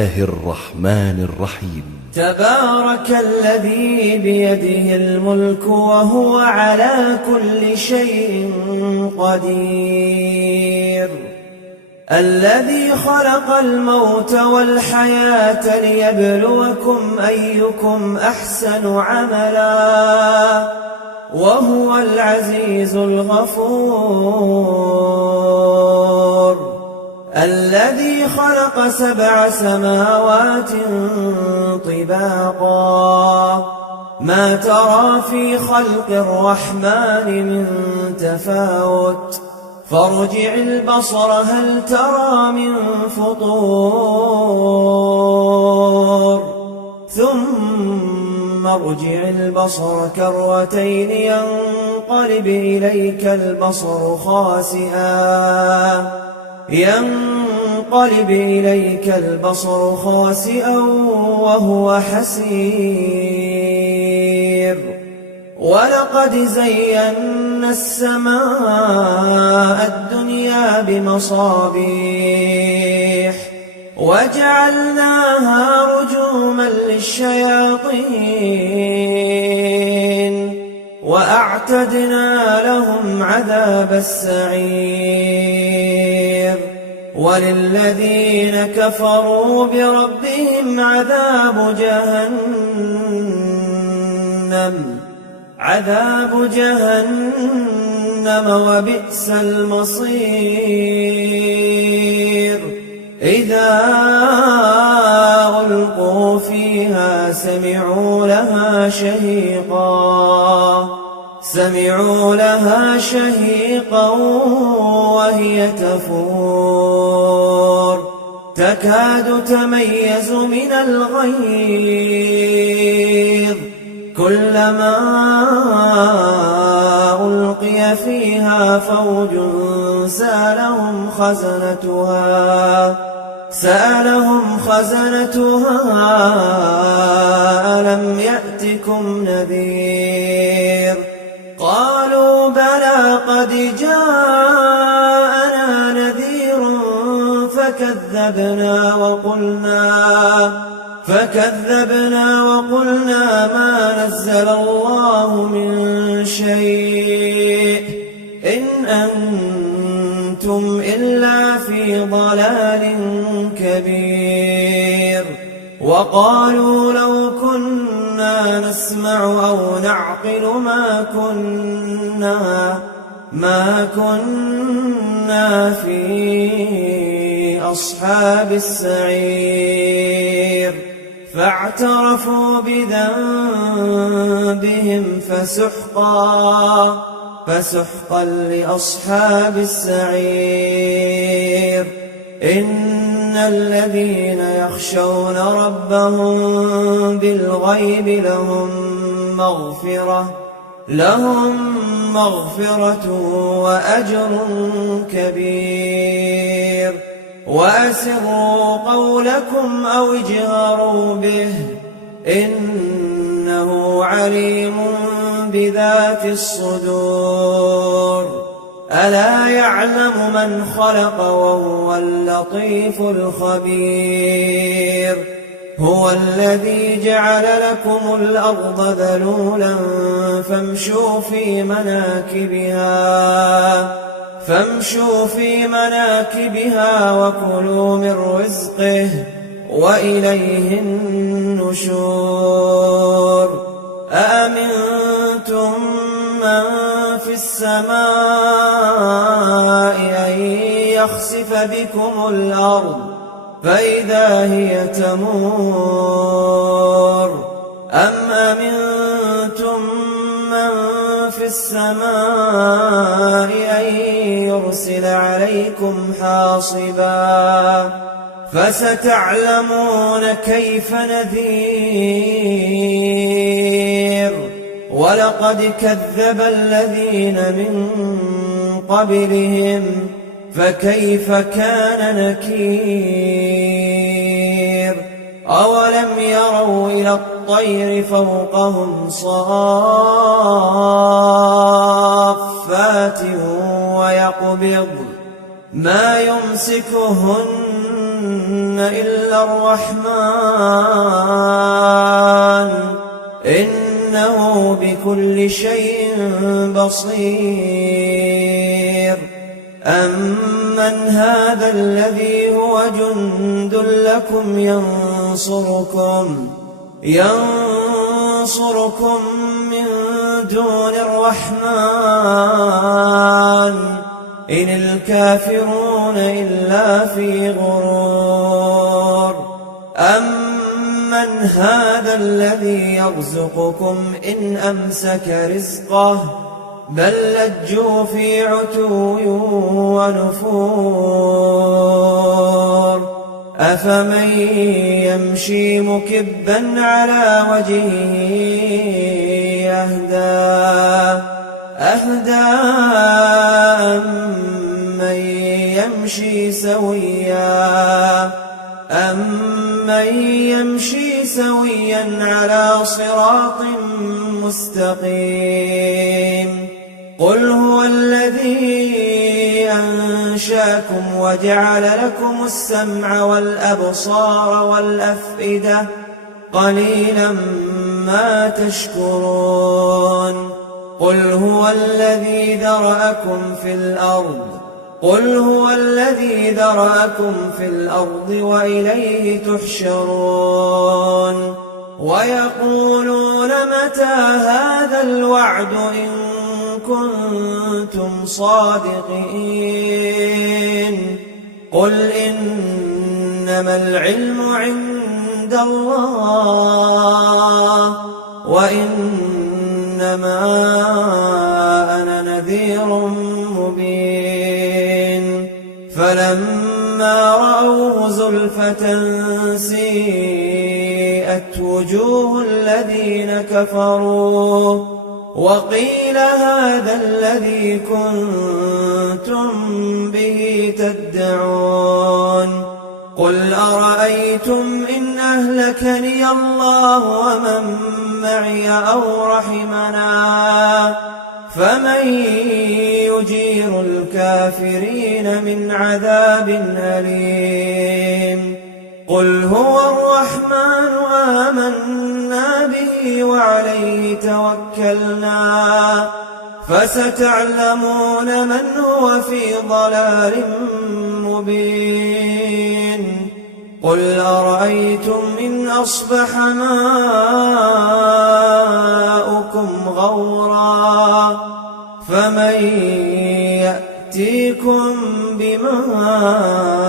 الله الرحمن الرحيم. تبارك الذي بيده الملك وهو على كل شيء قدير، الذي خلق الموت والحياة ليبلوكم أيكم أحسن عملا وهو العزيز الغفور، الذي خلق 7 سماوات طباقا ما ترى في خلق الرحمن من تفاوت فارجع البصر هل ترى من فطور ثم ارجع البصر كرتين ينقلب إليك البصر خاسئا وهو حسير. ولقد زينا السماء الدنيا بمصابيح وجعلناها رجوما للشياطين وأعتدنا لهم عذاب السعير. وللذين كفروا بربهم عذاب جهنم وبئس المصير. إذا ألقوا فيها سمعوا لها شهيقا وهي تفور تكاد تميز من الغيظ كلما ألقي فيها فوج سألهم خزنتها ألم يأتكم نذير قالوا بلى قد جاءنا نذير فكذبنا وقلنا ما نزل الله من شيء إن أنتم إلا في ضلال كبير. وقالوا لو كنا نسمع أو نعقل ما كنا في أصحاب السعير. فاعترفوا بذنبهم فسحقا لأصحاب السعير. إن الذين يخشون ربهم بالغيب لهم مغفرة وأجر كبير. وأسروا قولكم أو اجهروا به إنه عليم بذات الصدور. ألا يعلم من خلق وهو اللطيف الخبير. هو الذي جعل لكم الأرض ذلولا فامشوا في مناكبها وكلوا من رزقه وإليه النشور. أأمنتم من في السماء أن يخسف بكم الأرض فإذا هي تمور أم أمنتم من في السماء أن يرسل عليكم حاصبا فستعلمون كيف نذير. ولقد كذب الذين من قبلهم فكيف كان نكير. أولم يروا إلى الطير فوقهم صافات ويقبض ما يمسكهن إلا الرحمن إنه بكل شيء بصير. أمن هذا الذي هو جند لكم ينصركم من دون الرحمن إن الكافرون إلا في غرور. أمن هذا الذي يرزقكم إن أمسك رزقه بل لجوا في عتو ونفور. أفمن يمشي مكبا على وجهه أهدى أمن يمشي سويا على صراط مستقيم. قل هو الذي أنشاكم وجعل لكم السمع والأبصار والأفئدة قليلا ما تشكرون. قل هو الذي ذرأكم في الأرض وإليه تحشرون. ويقولون متى هذا الوعد إن كنتم صادقين. قل إنما العلم عند الله وإنما أنا نذير مبين. فلما رأوه زلفة سيئت وجوه الذين كفروا وقيل هذا الذي كنتم به تدعون. قل أرأيتم إن أهلكني الله ومن معي أو رحمنا فمن يجير الكافرين من عذاب أليم. قل هو الرحمن آمنا به وعليه توكلنا فستعلمون من هو في ضلال مبين. قل أرأيتم إن أصبح ماؤكم غورا فمن يأتيكم بماء